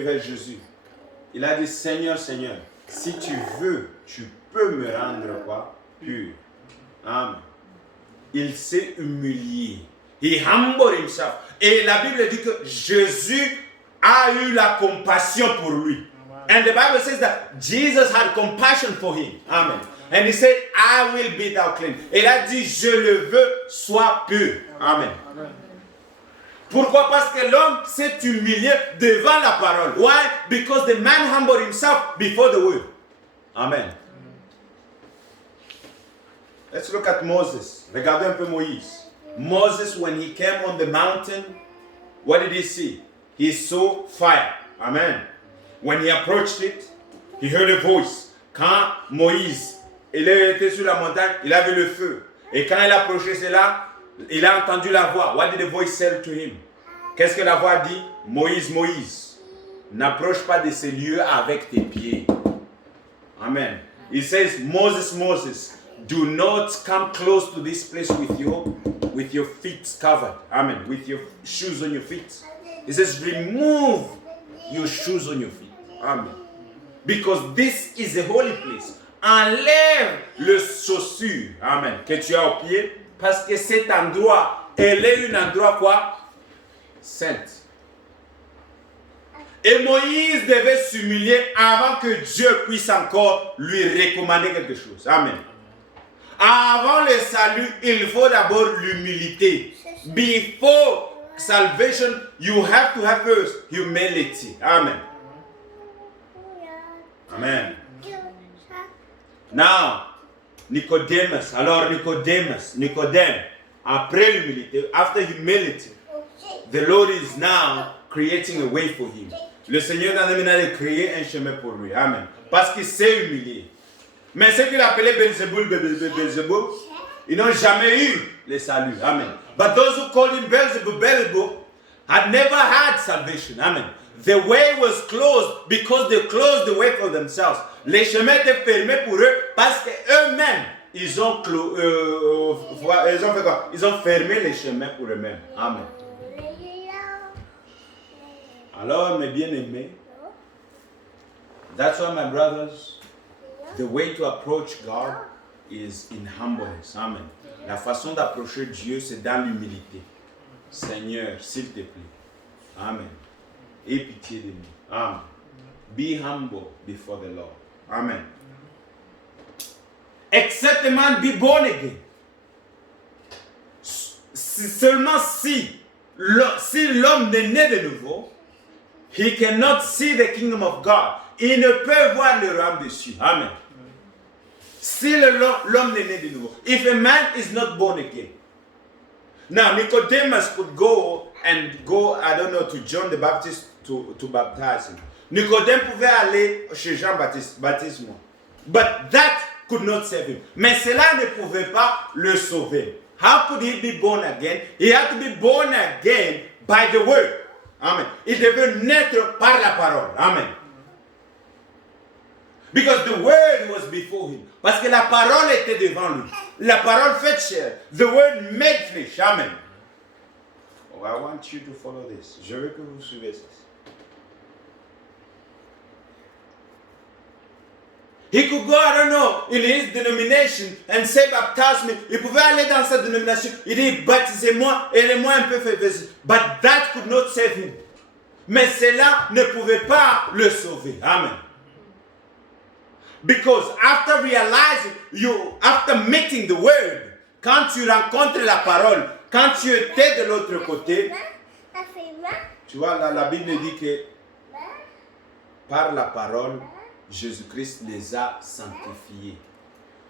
vers Jésus. Il a dit, Seigneur, Seigneur, si tu veux, tu peux me rendre quoi? Pur. Amen. Il s'est humilié. He humbled himself. Et la Bible dit que Jésus a eu la compassion pour lui. And the Bible says that Jesus had compassion for him. Amen. And he said, I will be thou clean. Et il a dit, je le veux, sois pur. Amen. Pourquoi? Parce que l'homme s'est humilié devant la parole. Why? Because the man humbled himself before the word. Amen. Let's look at Moses. Regardez un peu Moïse. Moses, when he came on the mountain, what did he see? He saw fire. Amen. When he approached it, he heard a voice. Quand Moïse, il était sur la montagne, il a vu le feu. Et quand il approchait cela, il a entendu la voix. What did the voice say to him? Qu'est-ce que la voix dit? Moïse, Moïse, n'approche pas de ces lieux avec tes pieds. Amen. It says, Moses, Moses, do not come close to this place with your feet covered. Amen. With your shoes on your feet. It says, remove your shoes on your feet. Amen. Because this is a holy place. Enlève le chaussure. Amen. Que tu as au pied. Parce que cet endroit, elle est un endroit quoi? Sainte. Et Moïse devait s'humilier avant que Dieu puisse encore lui recommander quelque chose. Amen. Avant le salut, il faut d'abord l'humilité. Before salvation, you have to have first humility. Amen. Amen. Now, Nicodemus. Alors Nicodème, après l'humilité, after humility, the Lord is now creating a way for him. Le Seigneur a maintenant créé un chemin pour lui. Amen. Parce qu'il s'est humilié. Mais ceux qu'il appelait Beelzebul, ils n'ont jamais eu le salut. Amen. But those who called him Beelzebul had never had salvation. Amen. The way was closed because they closed the way for themselves. Les chemins étaient fermés pour eux parce qu'eux-mêmes, ils ont fait quoi? Ils ont fermé les chemins pour eux-mêmes. Amen. Alors, mes bien-aimés, that's why, my brothers, the way to approach God is in humbleness. Amen. La façon d'approcher Dieu, c'est dans l'humilité. Seigneur, s'il te plaît. Amen. Aie pitié de nous. Amen. Be humble before the Lord. Amen. Except a man be born again. Seulement si l'homme n'est né de nouveau, he cannot see the kingdom of God. Il ne peut voir le royaume des cieux. Amen. Si l'homme n'est né de nouveau. If a man is not born again. Now, Nicodemus could go, I don't know, to John the Baptist to baptize him. Nicodème pouvait aller chez Jean-Baptiste, baptise-moi. But that could not save him. Mais cela ne pouvait pas le sauver. How could he be born again? He had to be born again by the word. Amen. Il devait naître par la parole. Amen. Because the word was before him. Parce que la parole était devant lui. La parole fait chair. The word made flesh. Amen. Oh, I want you to follow this. Je veux que vous suivez ça. He could go, I don't know, in his denomination and say, baptize me. Il pouvait aller dans sa dénomination. Il dit, baptisez-moi, aidez-moi un peu faire. But that could not save him. Mais cela ne pouvait pas le sauver. Amen. Because after realizing, after meeting the word, quand tu rencontres la parole, quand tu étais de l'autre côté, tu vois, la Bible dit que par la parole, Jésus-Christ les a sanctifiés.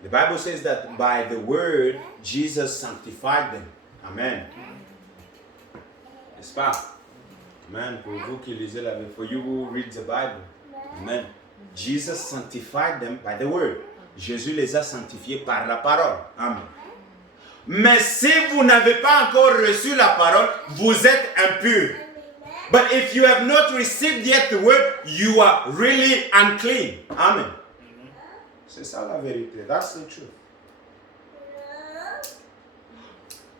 The Bible says that by the word, Jesus sanctified them. Amen. N'est-ce pas? Amen. Pour vous qui lisez la Bible, for you who read the Bible. Amen. Jesus sanctified them by the word. Jésus les a sanctifiés par la parole. Amen. Mais si vous n'avez pas encore reçu la parole, vous êtes impurs. But if you have not received yet the word, you are really unclean. Amen. C'est ça la vérité. That's the truth.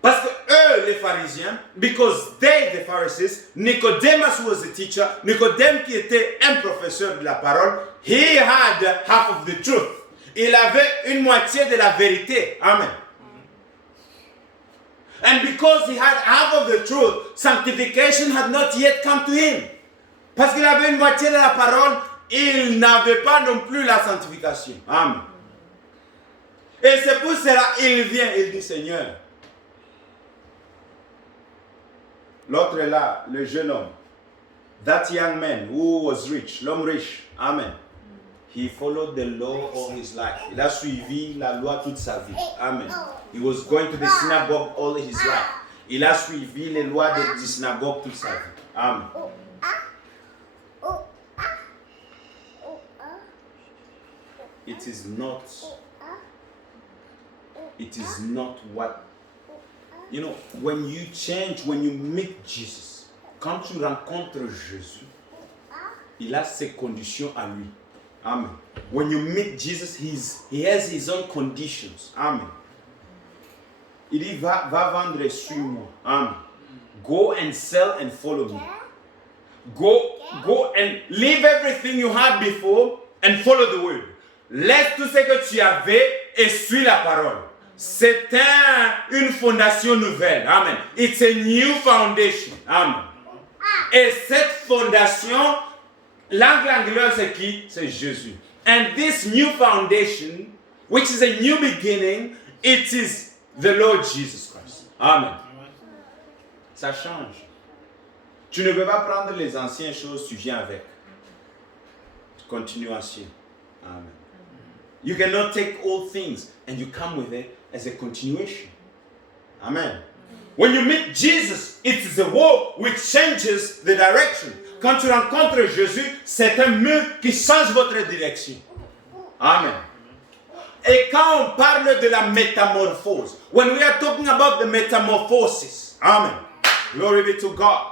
Parce que eux, les pharisiens, because they, the Pharisees, Nicodemus was a teacher, Nicodème qui était un professeur de la parole, he had half of the truth. Il avait une moitié de la vérité. Amen. And because he had half of the truth, sanctification had not yet come to him. Parce qu'il avait une moitié de la parole, il n'avait pas non plus la sanctification. Amen. Et c'est pour cela il vient, il dit Seigneur. L'autre est là, le jeune homme. That young man who was rich, l'homme riche. Amen. He followed the law all his life. Il a suivi la loi toute sa vie. Amen. He was going to the synagogue all his life. Il a suivi les lois de synagogue toute sa vie. Amen. It is not what, you know, when you change, when you meet Jesus, quand tu rencontres Jésus, il a ses conditions à lui. Amen. When you meet Jesus, he has his own conditions. Amen. Il dit, va vendre et suis-moi. Amen. Go and sell and follow me. Go and leave everything you had before and follow the word. Laisse tout ce que tu avais et suis la parole. C'est une fondation nouvelle. Amen. It's a new foundation. Amen. Et cette fondation, l'angle angulaire, c'est qui? C'est Jésus. And this new foundation, which is a new beginning, it is the Lord Jesus Christ. Amen. Ça change. Tu ne peux pas prendre les anciennes choses, tu viens avec. Continuation. Amen. You cannot take all things and you come with it as a continuation. Amen. When you meet Jesus, it is a wall which changes the direction. Quand tu rencontres Jésus, c'est un mur qui change votre direction. Amen. Et quand on parle de la métamorphose, when we are talking about the metamorphosis, amen, glory be to God,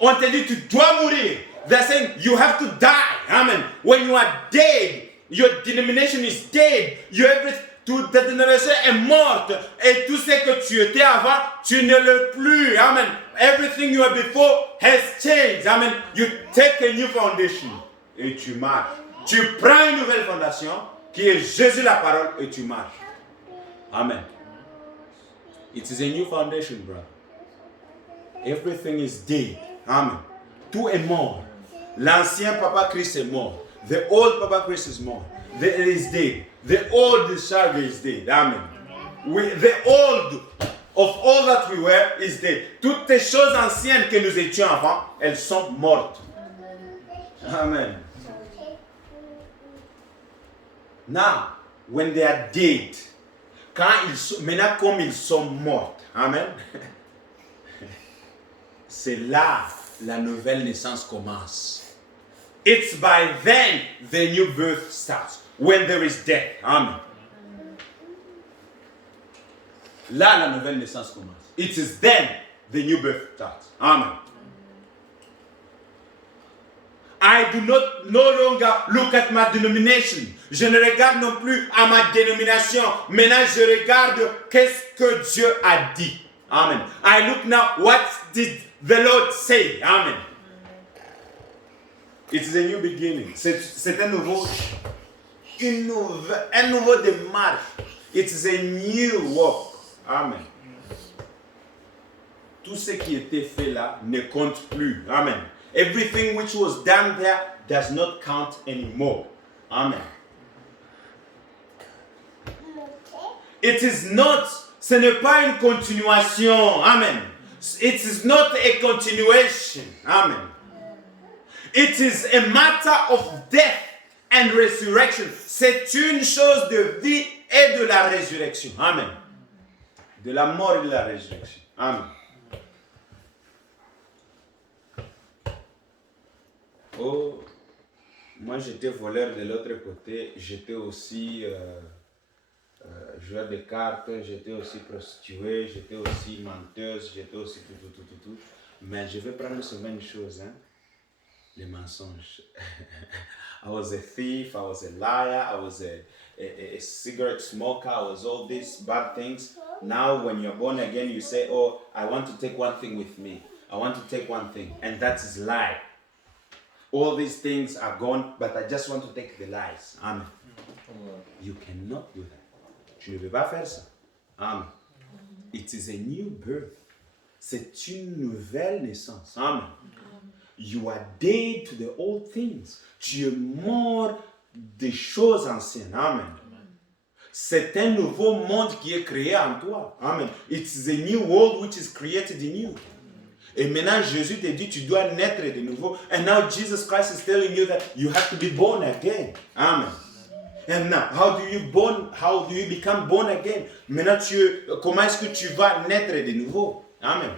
on te dit tu dois mourir. They're saying you have to die. Amen. When you are dead, your denomination is dead. Toute ta dénomination est morte. Et tout ce que tu étais avant, tu ne l'es plus. Amen. Everything you were before has changed. Amen. You take a new foundation. Et tu marches. Tu prends une nouvelle fondation qui est Jésus la parole et tu marches. Amen. It is a new foundation, brother. Everything is dead. Amen. Tout est mort. L'ancien Papa Christ est mort. The old Papa Christ is mort. It is dead. The old Charles is dead. Amen. The old of all that we were is dead. Toutes les choses anciennes que nous étions avant, elles sont mortes. Amen. Now, when they are dead, maintenant comme ils sont morts, amen, c'est là la nouvelle naissance commence. It's by then the new birth starts. When there is death. Amen. Là, la nouvelle naissance commence. It is then the new birth starts. Amen. I do not no longer look at my denomination. Je ne regarde non plus à ma dénomination. Maintenant, je regarde qu'est-ce que Dieu a dit. Amen. I look now, what did the Lord say? Amen. It is a new beginning. C'est un nouveau démarche. It is a new walk. Amen. Tout ce qui était fait là ne compte plus. Amen. Everything which was done there does not count anymore. Amen. It is not, ce n'est pas une continuation. Amen. It is not a continuation. Amen. It is a matter of death and resurrection. C'est une chose de vie et de la résurrection. Amen. De la mort et de la résurrection. Amen. Oh, moi j'étais voleur de l'autre côté. J'étais aussi joueur de cartes. J'étais aussi prostituée. J'étais aussi menteuse. J'étais aussi tout. Mais je vais prendre seulement une chose, hein. Les mensonges. I was a thief, I was a liar, I was a cigarette smoker, I was all these bad things. Now when you're born again, you say, oh, I want to take one thing with me. I want to take one thing. And that is lie. All these things are gone, but I just want to take the lies. Amen. You cannot do that. Tu ne peux pas faire ça. Amen. It is a new birth. C'est une nouvelle naissance. Amen. You are dead to the old things. Tu es mort des choses anciennes. Amen. C'est un nouveau monde qui est créé en toi. Amen. It's a new world which is created in you. Et maintenant, Jésus te dit, tu dois naître de nouveau. And now Jesus Christ is telling you that you have to be born again. Amen. And now, how do you become born again? Maintenant, comment est-ce que tu vas naître de nouveau? Amen.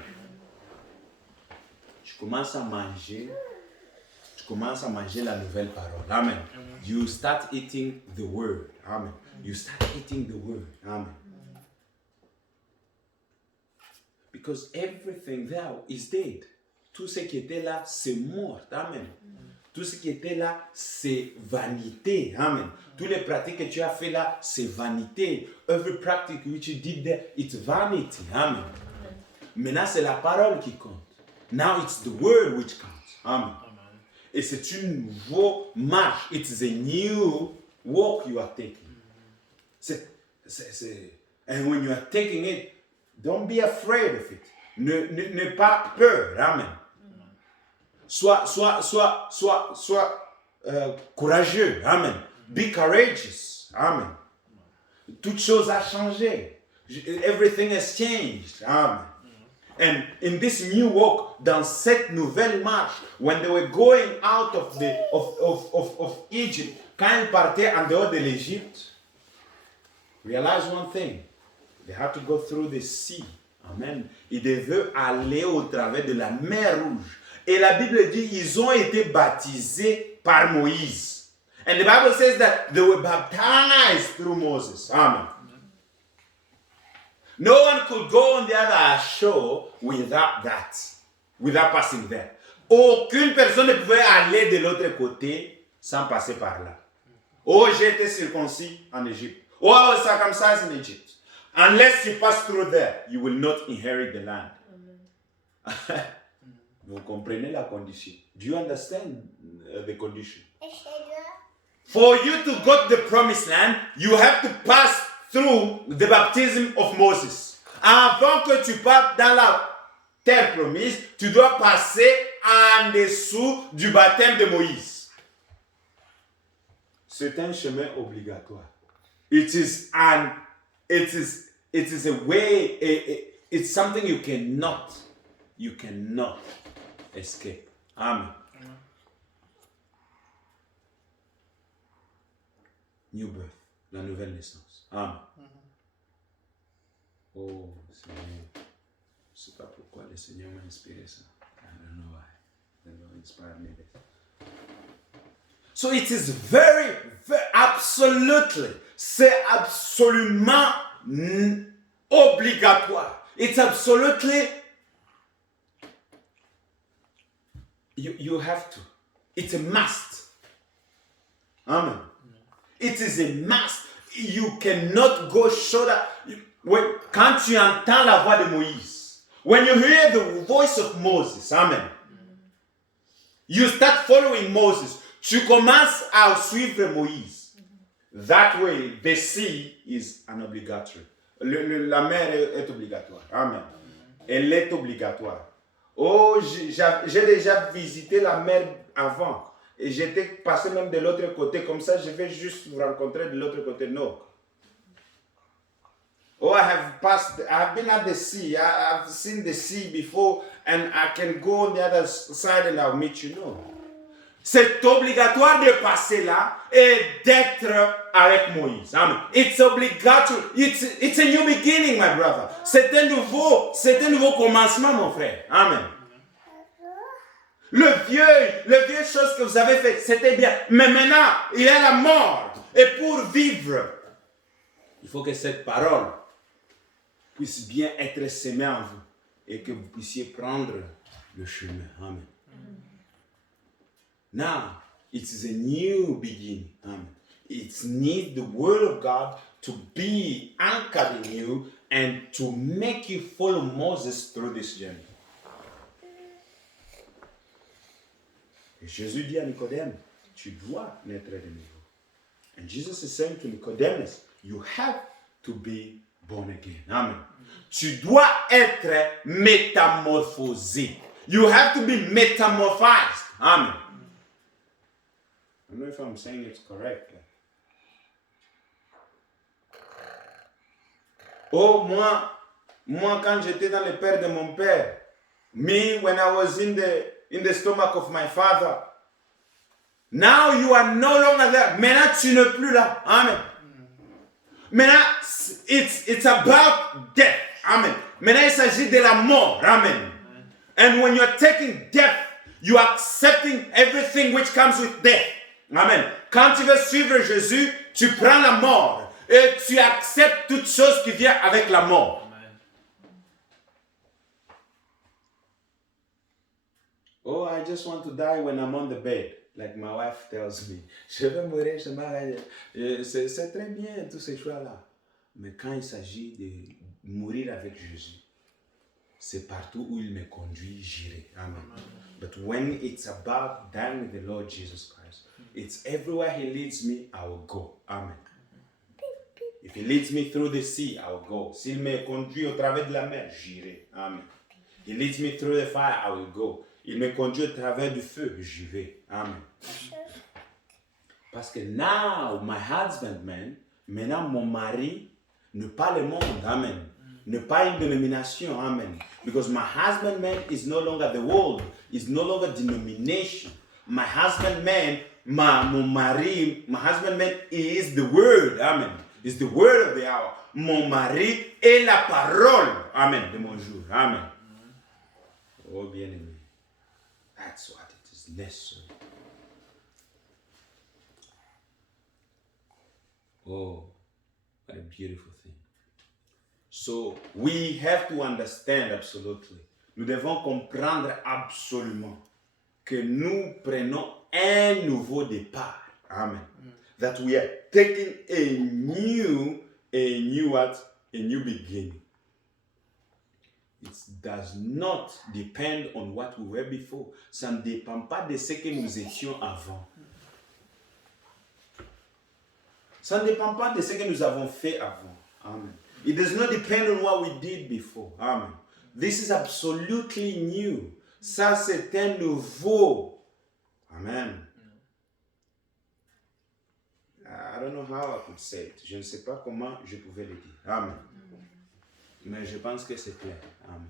Tu commences à manger la nouvelle parole. Amen. You start eating the word. Amen. You start eating the word. Amen. Because everything there is dead. Tout ce qui était là, c'est mort. Amen. Tout ce qui était là, c'est vanité. Amen. Toutes les pratiques que tu as fait là, c'est vanité. Every practice which you did there, it's vanity. Amen. Maintenant, c'est la parole qui compte. Now it's the word which counts. Amen. Et c'est une nouvelle marche. It's a new walk you are taking. And when you are taking it, don't be afraid of it. Ne pas peur. Amen. Sois courageux. Amen. Be courageous. Amen. Toute chose a changé. Everything has changed. Amen. And in this new walk, dans cette nouvelle marche, when they were going out of Egypt, quand ils partaient en dehors de l'Égypte, realize one thing. They had to go through the sea. Amen. Ils devaient aller au travers de la mer Rouge. Et la Bible dit, ils ont été baptisés par Moïse. And the Bible says that they were baptized through Moses. Amen. No one could go on the other shore without that, without passing there. Aucune personne ne pouvait aller de l'autre côté sans passer par là. Oh, j'ai été circoncis en Égypte. Oh, I was circumcised in Egypt. Unless you pass through there, you will not inherit the land. Vous comprenez la condition? Do you understand the condition? For you to go to the promised land, you have to pass through the baptism of Moses. Avant que tu partes dans la terre promise, tu dois passer en dessous du baptême de Moïse. C'est un chemin obligatoire. It is a way, it's something you cannot escape. Amen. New birth, la nouvelle naissance. Amen. Oh, Seigneur, je ne sais pas pourquoi le Seigneur m'a inspiré ça. I don't know why. The Lord inspired me this. So it is very, absolutely, c'est absolument obligatoire. It's absolutely, you have to. It's a must. Amen. It is a must. You cannot go short. Quand tu entends la voix de Moïse, when you hear the voice of Moses, amen, you start following Moses. Tu commences à suivre Moïse. That way, the sea is an obligatory. La mer est obligatoire. Amen. Elle est obligatoire. Oh, j'ai déjà visité la mer avant. Et j'étais passé même de l'autre côté. Comme ça, je vais juste vous rencontrer de l'autre côté. Non. Oh, I have been at the sea. I've seen the sea before. And I can go on the other side and I'll meet you. No. C'est obligatoire de passer là et d'être avec Moïse. Amen. It's obligatory. It's a new beginning, my brother. C'est un nouveau commencement, mon frère. Amen. Le vieux chose que vous avez fait, c'était bien. Mais maintenant, il y a la mort. Et pour vivre, il faut que cette parole puisse bien être semée en vous et que vous puissiez prendre le chemin. Amen. Now, it is a new beginning. Amen. It needs the word of God to be anchored in you and to make you follow Moses through this journey. Et Jésus dit à Nicodème, tu dois naître de nouveau. And Jesus is saying to Nicodemus, you have to be born again. Amen. Tu dois être métamorphosé. You have to be metamorphized. Amen. I don't know if I'm saying it's correct. Oh, moi quand j'étais dans le père de mon père, me when I was in the stomach of my father, now you are no longer there. Maintenant, tu n'es plus là. Amen. Maintenant, it's about death. Amen. Maintenant, il s'agit de la mort. Amen. And when you're taking death, you are accepting everything which comes with death. Amen. Quand tu veux suivre Jésus, tu prends la mort et tu acceptes toute chose qui vient avec la mort. Amen. Oh, I just want to die when I'm on the bed. Like my wife tells me, je vais mourir, je m'arrête. C'est très bien tous ces choix-là. Mais quand il s'agit de mourir avec Jésus, c'est partout où il me conduit, j'irai. Amen. But when it's about dying with the Lord Jesus Christ, it's everywhere He leads me, I will go. Amen. If He leads me through the sea, I will go. S'il me conduit au travers de la mer, j'irai. Amen. He leads me through the fire, I will go. Il me conduit au travers du feu, j'y vais. Amen. Parce que now, my husband, man, maintenant mon mari, ne pas le monde. Amen. Ne pas une dénomination. Amen. Because my husband, man, is no longer the world. Is no longer denomination. My husband, man, mon mari, my husband, man, is the word. Amen. Is the word of the hour. Mon mari est la parole. Amen. De mon jour. Amen. Oh, bien-aimé. That's what it is necessary. Oh, what a beautiful thing. So, we have to understand absolutely. Nous devons comprendre absolument que nous prenons un nouveau départ. Amen. That we are taking a new beginning. It does not depend on what we were before. Ça ne dépend pas de ce que nous étions avant. Ça ne dépend pas de ce que nous avons fait avant. Amen. It does not depend on what we did before. Amen. This is absolutely new. Ça, c'est un nouveau. Amen. I don't know how I could say it. Je ne sais pas comment je pouvais le dire. Amen. Mais je pense que c'est clair. Amen.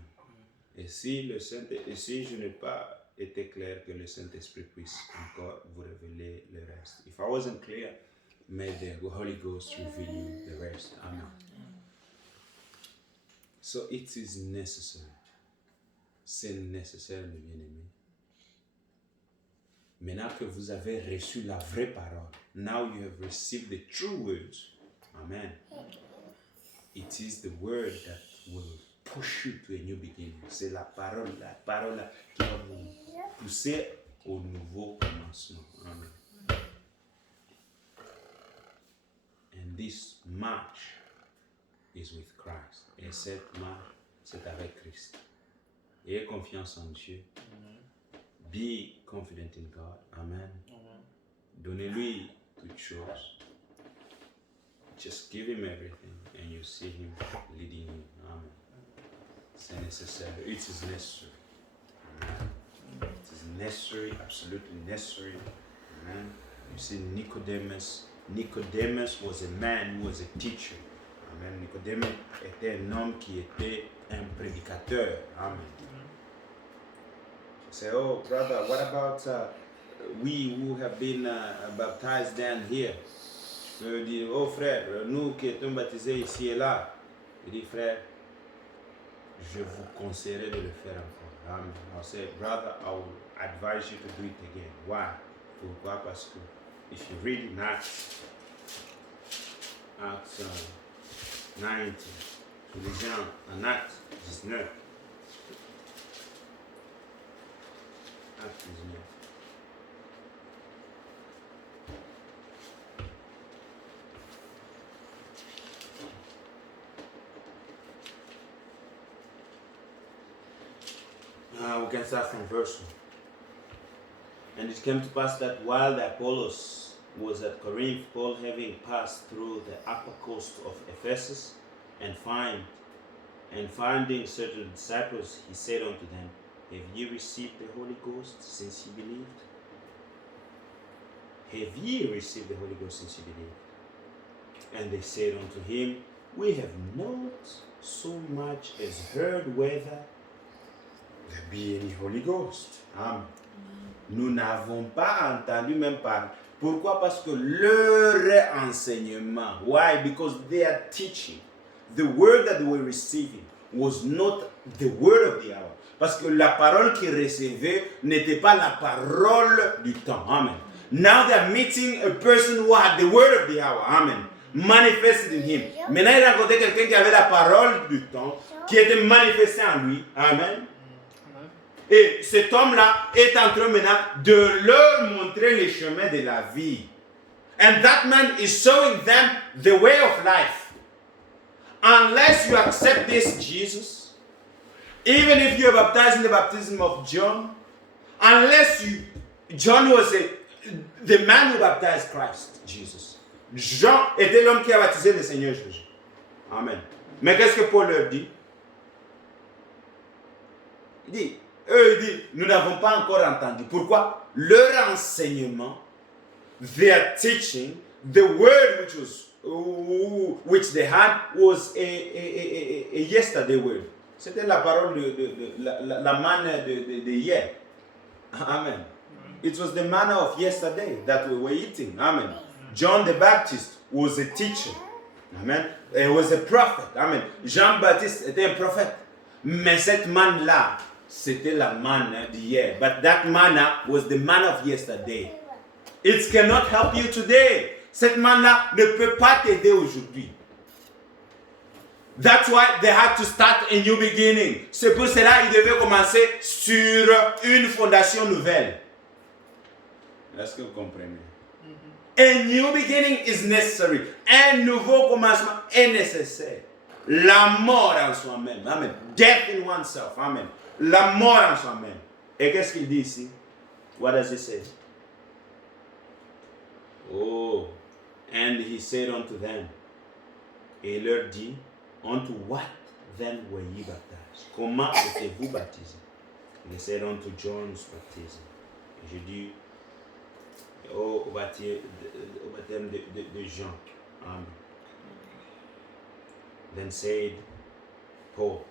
Et si je n'ai pas été clair, que le Saint-Esprit puisse encore vous révéler le reste. If I wasn't clear, may the Holy Ghost reveal you the rest. Amen. So it is necessary. C'est nécessaire, mes bien-aimés. Maintenant que vous avez reçu la vraie parole, now you have received the true words. Amen. It is the word that will push you to a new beginning. C'est la parole qui va vous pousser au nouveau commencement. Amen. And this march is with Christ. Et cette marche, c'est avec Christ. Ayez confiance en Dieu. Be confident in God. Amen. Donnez-lui toutes choses. Just give him everything and you see him leading you. Amen. C'est nécessaire. It is necessary. Amen. It is necessary, absolutely necessary. Amen. You see Nicodemus. Nicodemus was a man who was a teacher. Amen. Nicodemus était un homme qui était un prédicateur. Amen. Say, oh brother, what about we who have been baptized down here? Je dis, oh frère, nous qui sommes baptisés ici et là. Je dis, frère, je vous conseillerais de le faire encore. Amen. I'll say, brother, I will advise you to do it again. Why? Pourquoi? Parce que if you read in Acts 19, les gens en Actes 19, Actes 19. we can start from verse 1. And it came to pass that while the Apollos was at Corinth, Paul, having passed through the upper coast of Ephesus, and finding certain disciples, he said unto them, Have ye received the Holy Ghost since ye believed? Have ye received the Holy Ghost since ye believed? And they said unto him, We have not so much as heard whether there be any Holy Ghost. Amen. Nous n'avons pas entendu même parler. Pourquoi? Parce que leur enseignement. Why? Because they are teaching. The word that they were receiving was not the word of the hour. Parce que la parole qu'ils recevaient n'était pas la parole du temps. Amen. Now they are meeting a person who had the word of the hour. Amen. Manifested in him. Maintenant, il rencontrait quelqu'un qui avait la parole du temps, qui était manifestée en lui. Amen. Et cet homme-là est en train maintenant de leur montrer les chemins de la vie. And that man is showing them the way of life. Unless you accept this Jesus, even if you are baptized in the baptism of John, John was the man who baptized Christ, Jesus. Jean était l'homme qui a baptisé le Seigneur Jésus. Amen. Mais qu'est-ce que Paul leur dit? Il dit, nous n'avons pas encore entendu. Pourquoi? Leur enseignement, their teaching, the word which they had was a yesterday word. C'était la parole la manne de hier. Amen. It was the manna of yesterday that we were eating. Amen. John the Baptist was a teacher. Amen. He was a prophet. Amen. Jean-Baptiste était un prophète. Mais cette manne-là, c'était la manne d'hier. But that manna was the manna of yesterday. It cannot help you today. Cette manne-là ne peut pas t'aider aujourd'hui. That's why they had to start a new beginning. C'est pour cela qu'ils devaient commencer sur une fondation nouvelle. Est-ce que vous comprenez? A new beginning is necessary. Un nouveau commencement est nécessaire. La mort en soi-même. Amen. Death in oneself. Amen. La mort en soi-même. Et qu'est-ce qu'il dit ici? What does it say? Oh. And he said unto them. Et il leur dit, unto what then were ye baptized? Comment étiez-vous baptisés? They said unto John's baptism. Et je dis, au baptême de Jean. Amen. Then said Paul,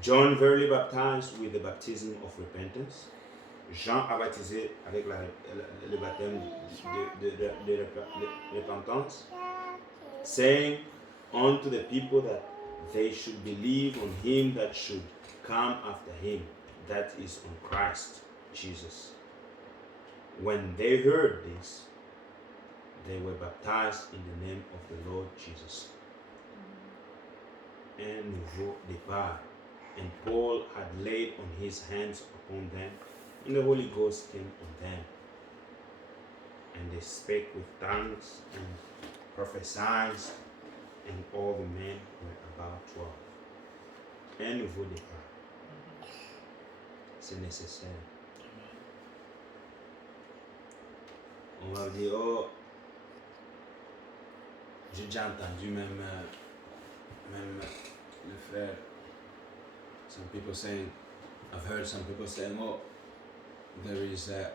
John verily baptized with the baptism of repentance. Jean a baptisé avec le baptême de repentance, saying unto the people that they should believe on him that should come after him, that is on Christ Jesus. When they heard this, they were baptized in the name of the Lord Jesus. Un nouveau départ. And Paul had laid on his hands upon them, and the Holy Ghost came on them. And they spake with tongues and prophesied, and all the men were about 12. Un nouveau départ. C'est nécessaire. On va dire, oh, j'ai déjà entendu même le frère, some people saying, I've heard some people saying, oh, there is a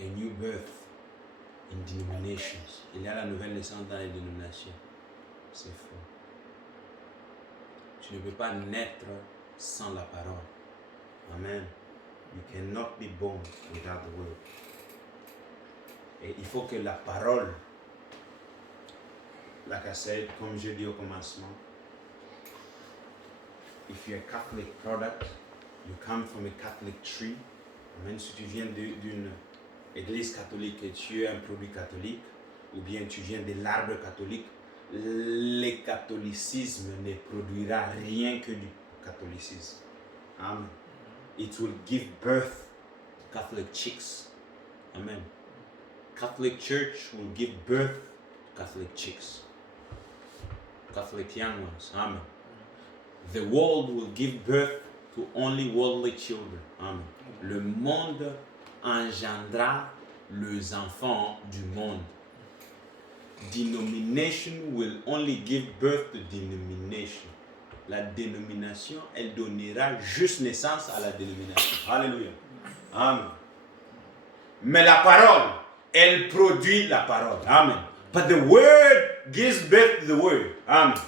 new birth in denominations. Il y a la nouvelle naissance dans les dénominations. C'est faux. Tu ne peux pas naître sans la parole. Amen. You cannot be born without the word. Et il faut que la parole, like I said, comme je dis au commencement, if you're a Catholic product, you come from a Catholic tree. Même si tu viens d'une église catholique et tu es un produit catholique, ou bien tu viens de l'arbre catholique, le catholicisme ne produira rien que du catholicisme. Amen. It will give birth to Catholic chicks. Amen. Catholic Church will give birth to Catholic chicks. Catholic young ones. Amen. The world will give birth to only worldly children. Amen. Le monde engendra les enfants du monde. Denomination will only give birth to denomination. La dénomination, elle donnera juste naissance à la dénomination. Alléluia. Amen. Mais la parole, elle produit la parole. Amen. But the word gives birth to the word. Amen.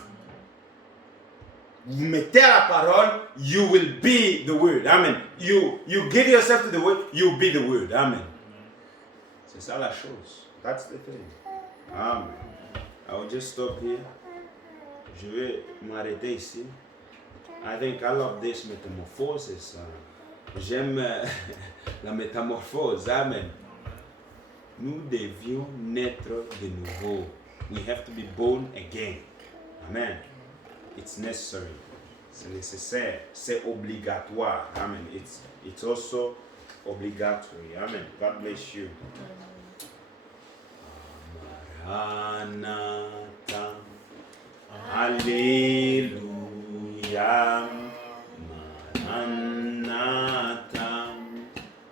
Vous mettez à la parole, you will be the word. Amen. You give yourself to the word, you'll be the word. Amen. C'est ça la chose. That's the thing. Amen. I will just stop here. Je vais m'arrêter ici. I think I love this metamorphosis. J'aime la métamorphose. Amen. Nous devions naître de nouveau. We have to be born again. Amen. It's necessary. C'est nécessaire. C'est obligatoire. Amen. It's also obligatory. Amen. God bless you. Maranatha. Alléluia. Maranatha.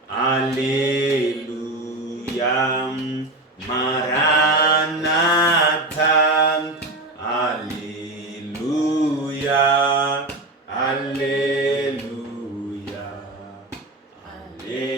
Alléluia. Maranatha. Alléluia. Alléluia. Alléluia.